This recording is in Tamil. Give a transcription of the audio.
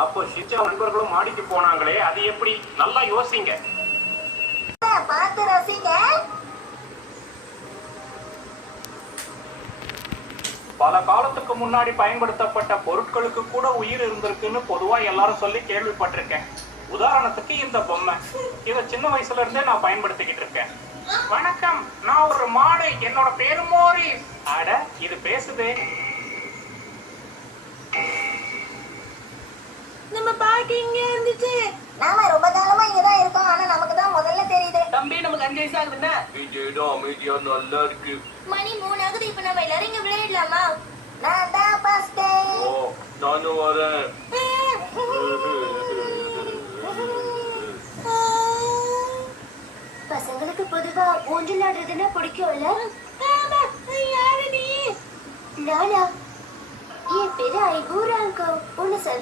அப்போ சிச்சா நண்பர்களும் மாடிக்கு போனாங்களே, அது எப்படி? நல்லா யோசிங்க. பார்த்து ரசிங்க. பல காலத்துக்கு முன்னாடி பயன்படுத்தப்பட்ட பொருட்களுக்கு கூட உயிர் இருந்திருக்குன்னு பொதுவா எல்லாரும் சொல்லி கேள்விப்பட்டிருக்கேன். உதாரணத்துக்கு இந்த பொம்மை, இத சின்ன வயசுல இருந்தே நான் பயன்படுத்திக்கிட்டு இருக்கேன். வணக்கம், நான் ஒரு மாடு, என்னோட பேரு மோரிஸ். அட, இது பேசுதே. நம்ம பாட்டி இங்க இருந்துச்சு. நாம ரொம்ப காலமா இங்கதான் இருக்கோம். ஆனா நமக்கு தான் முதல்ல தெரியுது. தம்பி, நமக்கு 5 வயசு ஆகுதுன்னா இதேடா அமைதியா நல்லா இருக்கு. மணி 3 ஆகுது. இப்ப நம்ம எல்லாரும் இங்க விளையாடலாமா? நான் தான் ஃபர்ஸ்ட். ஓ, நானும் வரேன். பசங்களுக்கு பொதுவா ஊஞ்சல் ஆடுறதுன்னா பிடிக்கும்ல? யாரு நீ? நானா? என் பேரு ஐகூர் அங்கோ. உன்னை சொல்ற